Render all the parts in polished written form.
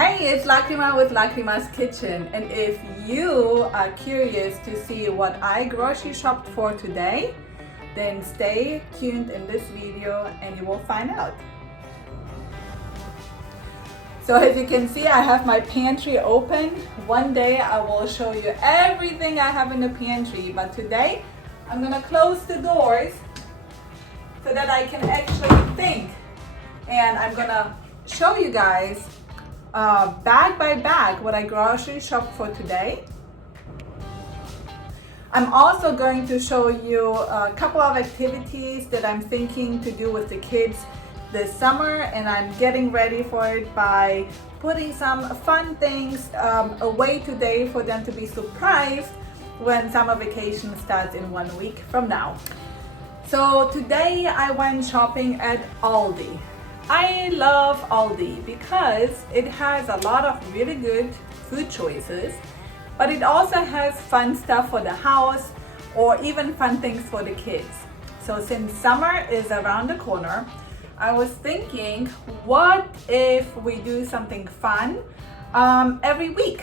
Hey, it's Lacrima with Lacrima's Kitchen, and if you are curious to see what I grocery shopped for today, then stay tuned in this video and you will find out. So as you can see, I have my pantry open. One day I will show you everything I have in the pantry, but today I'm gonna close the doors so that I can actually think, and I'm gonna show you guys bag by bag what I grocery shopped for today. I'm also going to show you a couple of activities that I'm thinking to do with the kids this summer, and I'm getting ready for it by putting some fun things away today for them to be surprised when summer vacation starts in 1 week from now. So today I went shopping at Aldi. I love Aldi because it has a lot of really good food choices, but it also has fun stuff for the house or even fun things for the kids. So since summer is around the corner, I was thinking, what if we do something fun every week?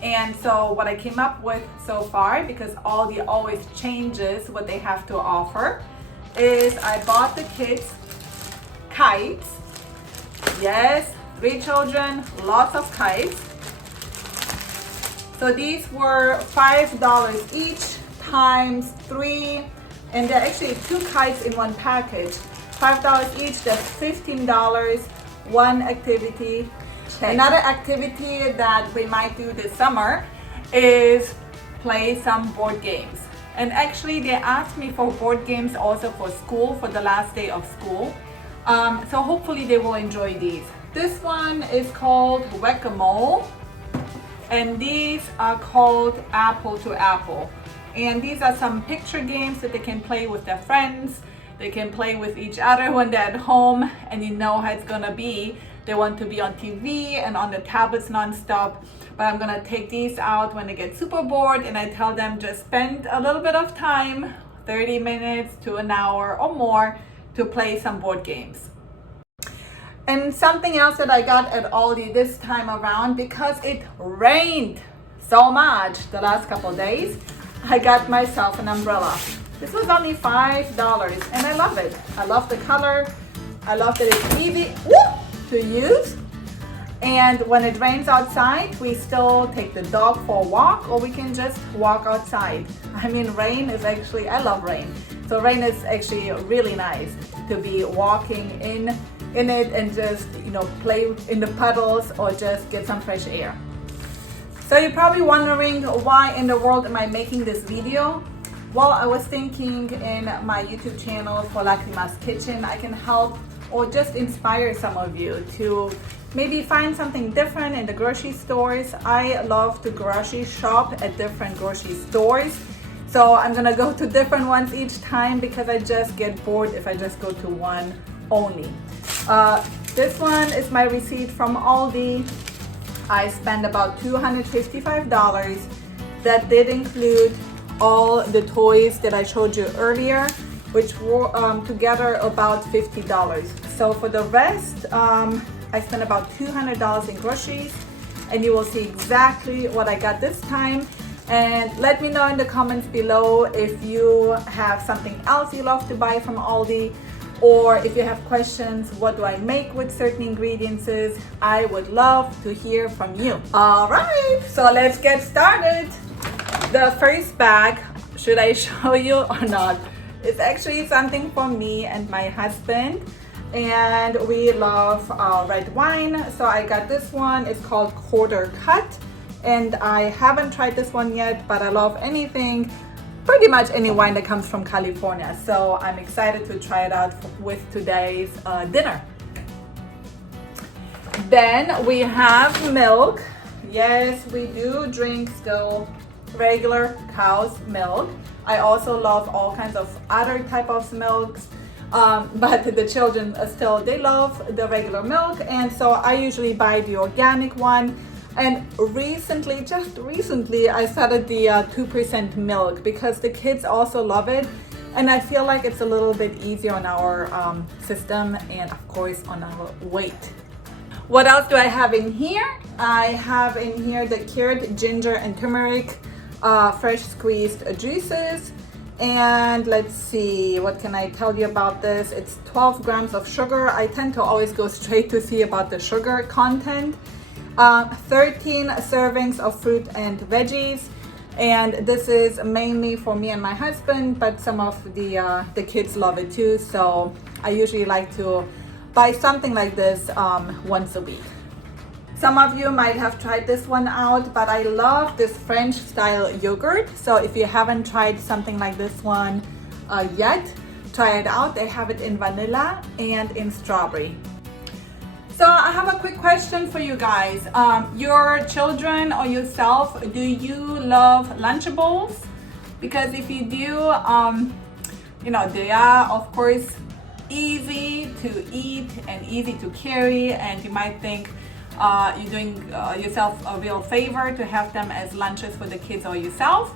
And so what I came up with so far, because Aldi always changes what they have to offer, is I bought the kids kites. Yes, 3 children, lots of kites. So these were $5 each times 3, and they're actually 2 kites in one package. $5 each, that's $15, one activity. Okay. Another activity that we might do this summer is play some board games. And actually they asked me for board games also for school, for the last day of school. So hopefully they will enjoy these. This one is called Whack-A-Mole, and these are called Apple to Apple. And these are some picture games that they can play with their friends. They can play with each other when they're at home, and you know how it's gonna be. They want to be on TV and on the tablets non-stop. But I'm gonna take these out when they get super bored, and I tell them just spend a little bit of time, 30 minutes to an hour or more, to play some board games. And something else that I got at Aldi this time around, because it rained so much the last couple of days, I got myself an umbrella. This was only $5 and I love it. I love the color. I love that it's easy to use. And when it rains outside, we still take the dog for a walk, or we can just walk outside. I mean, rain is actually, I love rain. So rain is actually really nice to be walking in it and just, you know, play in the puddles or just get some fresh air. So you're probably wondering, why in the world am I making this video? Well, I was thinking in my YouTube channel for Lacrima's Kitchen, I can help or just inspire some of you to maybe find something different in the grocery stores. I love to grocery shop at different grocery stores. So I'm gonna go to different ones each time because I just get bored if I just go to one only. This one is my receipt from Aldi. I spent about $255. That did include all the toys that I showed you earlier, which were together about $50. So for the rest, I spent about $200 in groceries, and you will see exactly what I got this time. And let me know in the comments below if you have something else you love to buy from Aldi, or if you have questions, what do I make with certain ingredients? I would love to hear from you. All right, so let's get started. The first bag, should I show you or not? It's actually something for me and my husband, and we love red wine. So I got this one. It's called Quarter Cut, and I haven't tried this one yet, but I love anything, pretty much any wine that comes from California. So I'm excited to try it out with today's dinner. Then we have milk. Yes, we do drink still regular cow's milk. I also love all kinds of other type of milks, but the children still, they love the regular milk, and so I usually buy the organic one. And recently, just recently, I started the 2% milk because the kids also love it, and I feel like it's a little bit easier on our system and of course on our weight. What else do I have in here? I have in here the carrot, ginger, and turmeric fresh squeezed juices. And let's see, what can I tell you about this? It's 12 grams of sugar. I tend to always go straight to see about the sugar content. 13 servings of fruit and veggies. And this is mainly for me and my husband, but some of the kids love it too. So I usually like to buy something like this once a week. Some of you might have tried this one out, but I love this French style yogurt. So if you haven't tried something like this one yet, try it out. They have it in vanilla and in strawberry. So I have a quick question for you guys. Your children or yourself, do you love Lunchables? Because if you do, you know, they are of course easy to eat and easy to carry, and you might think you're doing yourself a real favor to have them as lunches for the kids or yourself.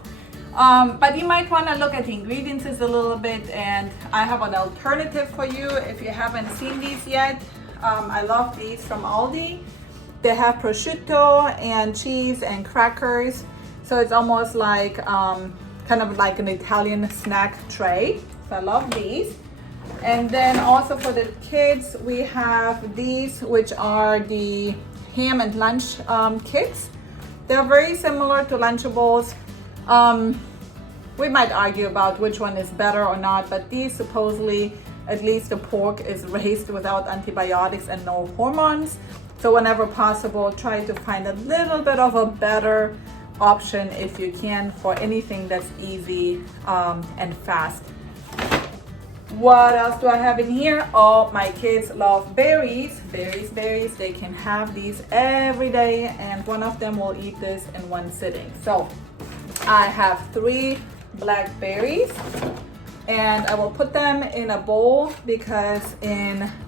But you might want to look at the ingredients a little bit, and I have an alternative for you if you haven't seen these yet. I love these from Aldi. They have prosciutto and cheese and crackers. So it's almost like kind of like an Italian snack tray. So I love these. And then also for the kids, we have these, which are the ham and lunch kits. They're very similar to Lunchables. We might argue about which one is better or not, but these supposedly, at least the pork is raised without antibiotics and no hormones. So whenever possible, try to find a little bit of a better option if you can for anything that's easy and fast. What else do I have in here? Oh, my kids love berries. Berries. They can have these every day, and one of them will eat this in one sitting. So I have 3 blackberries, and I will put them in a bowl because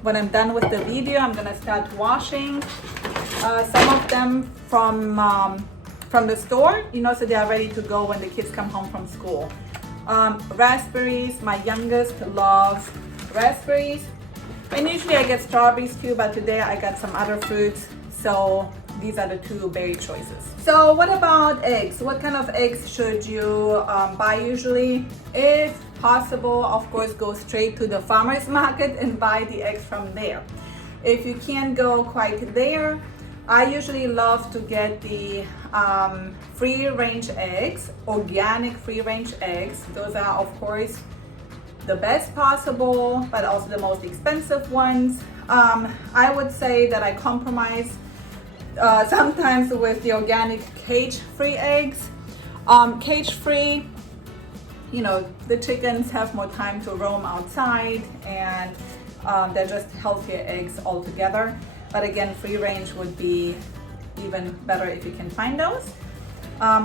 when I'm done with the video, I'm gonna start washing some of them from the store, you know, so they are ready to go when the kids come home from school. Raspberries, my youngest loves raspberries, and usually I get strawberries too, but today I got some other fruits, so these are the 2 berry choices. So what about eggs? What kind of eggs should you buy usually? If possible, of course, go straight to the farmer's market and buy the eggs from there. If you can't go quite there, I usually love to get the free-range eggs, organic free-range eggs. Those are, of course, the best possible, but also the most expensive ones. I would say that I compromise sometimes with the organic cage-free eggs. Cage-free, you know, the chickens have more time to roam outside, and they're just healthier eggs altogether. But again, free range would be even better if you can find those.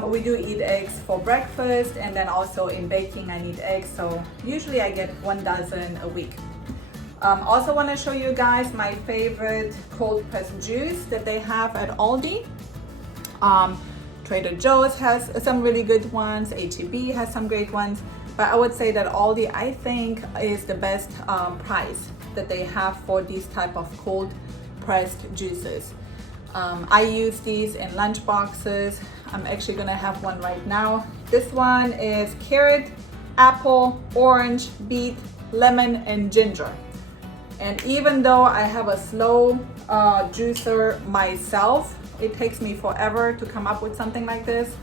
We do eat eggs for breakfast, and then also in baking I need eggs, so usually I get 1 dozen a week. Also want to show you guys my favorite cold pressed juice that they have at Aldi. Trader Joe's has some really good ones, H-E-B has some great ones, but I would say that Aldi, I think, is the best price that they have for these type of cold pressed juices. I use these in lunch boxes. I'm actually gonna have one right now. This one is carrot, apple, orange, beet, lemon, and ginger. And even though I have a slow juicer myself, it takes me forever to come up with something like this.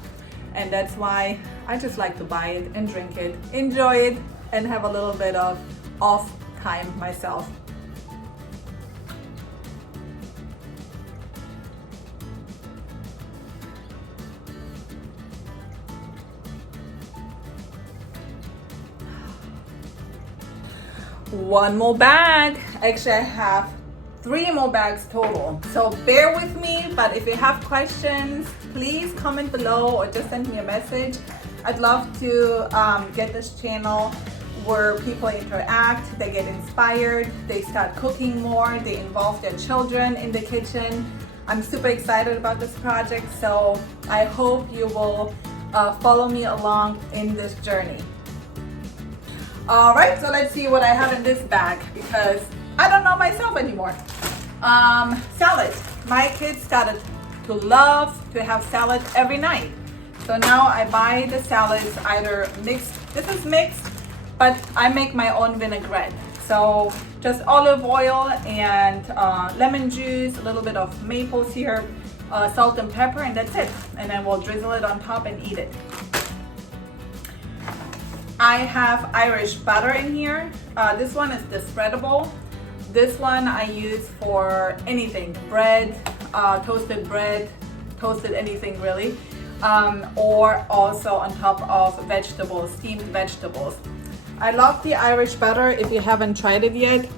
And that's why I just like to buy it and drink it, enjoy it, and have a little bit of off time myself. One more bag. Actually, I have 3 more bags total. So bear with me, but if you have questions, please comment below or just send me a message. I'd love to get this channel where people interact, they get inspired, they start cooking more, they involve their children in the kitchen. I'm super excited about this project, so I hope you will follow me along in this journey. All right, so let's see what I have in this bag because I don't know myself anymore. Salad. My kids started to love to have salad every night. So now I buy the salads either mixed, this is mixed, but I make my own vinaigrette. So just olive oil and lemon juice, a little bit of maple syrup, salt and pepper, and that's it. And then we'll drizzle it on top and eat it. I have Irish butter in here. This one is the spreadable. This one I use for anything, bread, toasted anything really, or also on top of vegetables, steamed vegetables. I love the Irish butter if you haven't tried it yet,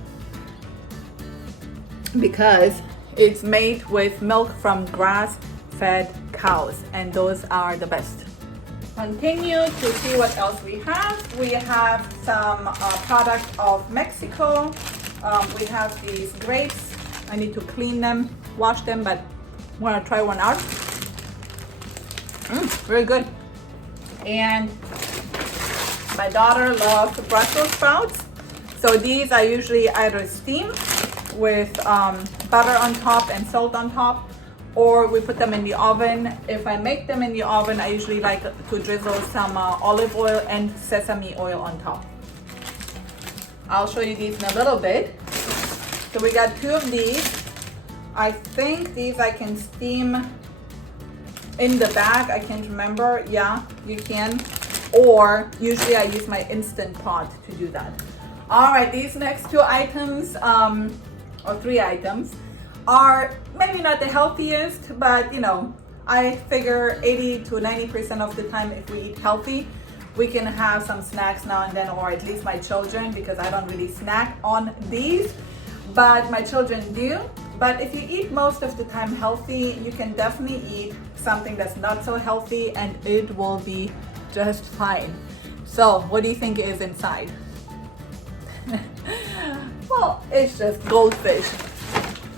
because it's made with milk from grass-fed cows, and those are the best. Continue to see what else we have. We have some product of Mexico. We have these grapes. I need to clean them, wash them, but I'm gonna try one out. Very good. And my daughter loves Brussels sprouts. So these I usually either steam with butter on top and salt on top, or we put them in the oven. If I make them in the oven, I usually like to drizzle some olive oil and sesame oil on top. I'll show you these in a little bit. So we got 2 of these. I think these I can steam in the bag. I can't remember. Yeah, you can. Or usually I use my Instant Pot to do that. All right, these next 2 items, or 3 items, are maybe not the healthiest, but you know, I figure 80 to 90% of the time if we eat healthy, we can have some snacks now and then, or at least my children, because I don't really snack on these, but my children do. But if you eat most of the time healthy, you can definitely eat something that's not so healthy and it will be just fine. So what do you think is inside? Well, it's just goldfish.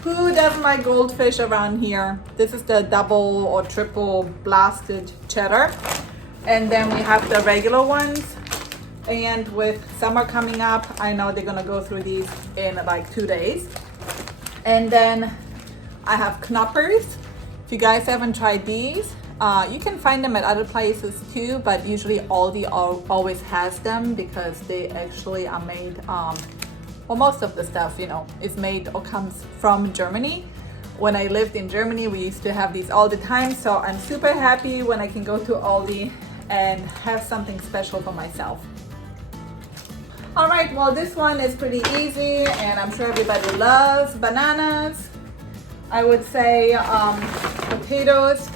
Who doesn't like goldfish around here? This is the double or triple blasted cheddar. And then we have the regular ones. And with summer coming up, I know they're gonna go through these in like 2 days. And then I have knoppers. If you guys haven't tried these, you can find them at other places too, but usually Aldi always has them because they actually are made, well, most of the stuff, you know, is made or comes from Germany. When I lived in Germany, we used to have these all the time, so I'm super happy when I can go to Aldi and have something special for myself. All right, well, this one is pretty easy, and I'm sure everybody loves bananas. I would say potatoes.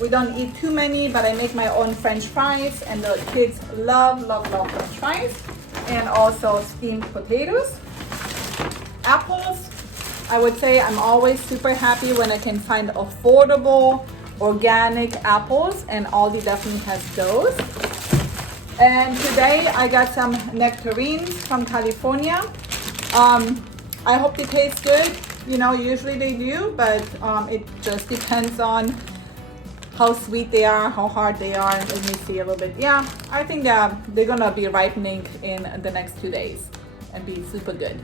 We don't eat too many, but I make my own French fries, and the kids love French fries, and also steamed potatoes. Apples. I would say I'm always super happy when I can find affordable organic apples, and Aldi definitely has those. And today I got some nectarines from California. I hope they taste good. You know, usually they do, but it just depends on how sweet they are, how hard they are. Let me see a little bit. Yeah, I think they're gonna be ripening in the next 2 days and be super good.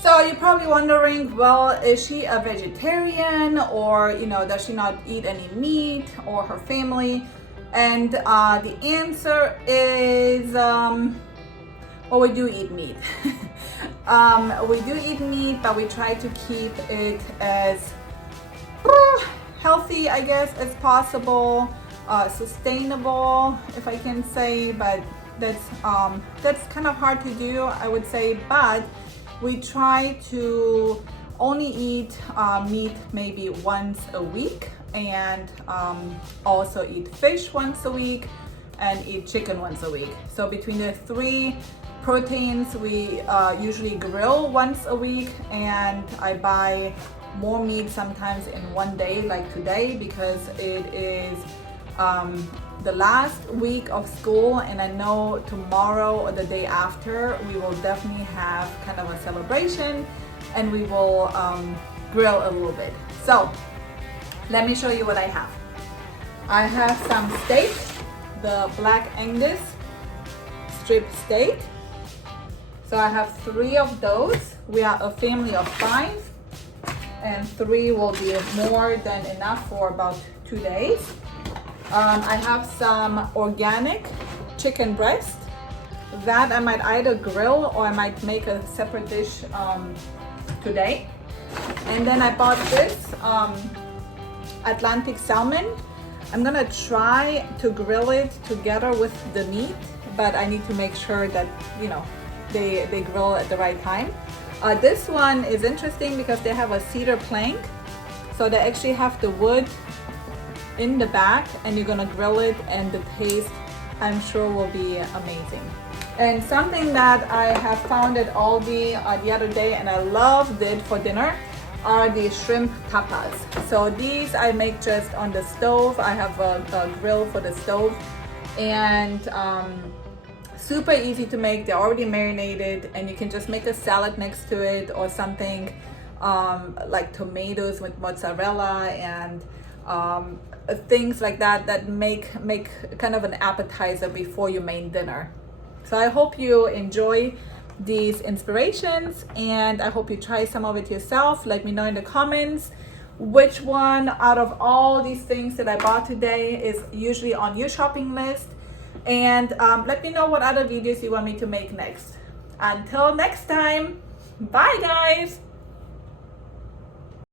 So you're probably wondering, well, is she a vegetarian, or, you know, does she not eat any meat, or her family? And the answer is, well, we do eat meat. We do eat meat, but we try to keep it as healthy, I guess, as possible, sustainable, if I can say, but that's kind of hard to do, I would say. But we try to only eat meat maybe once a week, and also eat fish once a week, and eat chicken once a week. So between the 3 proteins, we usually grill once a week, and I buy more meat sometimes in one day, like today, because it is the last week of school, and I know tomorrow or the day after we will definitely have kind of a celebration, and we will grill a little bit. So let me show you what I have. I have some steak, the Black Angus strip steak. So I have 3 of those. We are a family of 5. and 3 will be more than enough for about 2 days. I have some organic chicken breast that I might either grill or I might make a separate dish today. And then I bought this Atlantic salmon. I'm gonna try to grill it together with the meat, but I need to make sure that, you know, they grill at the right time. This one is interesting because they have a cedar plank, so they actually have the wood in the back, and you're gonna grill it, and the taste, I'm sure, will be amazing. And something that I have found at Aldi the other day, and I loved it for dinner, are the shrimp tapas. So these I make just on the stove. I have a grill for the stove, and super easy to make. They're already marinated, and you can just make a salad next to it or something, like tomatoes with mozzarella and things like that that make kind of an appetizer before your main dinner. So I hope you enjoy these inspirations, and I hope you try some of it yourself. Let me know in the comments which one out of all these things that I bought today is usually on your shopping list, and let me know what other videos you want me to make next. Until next time, bye guys.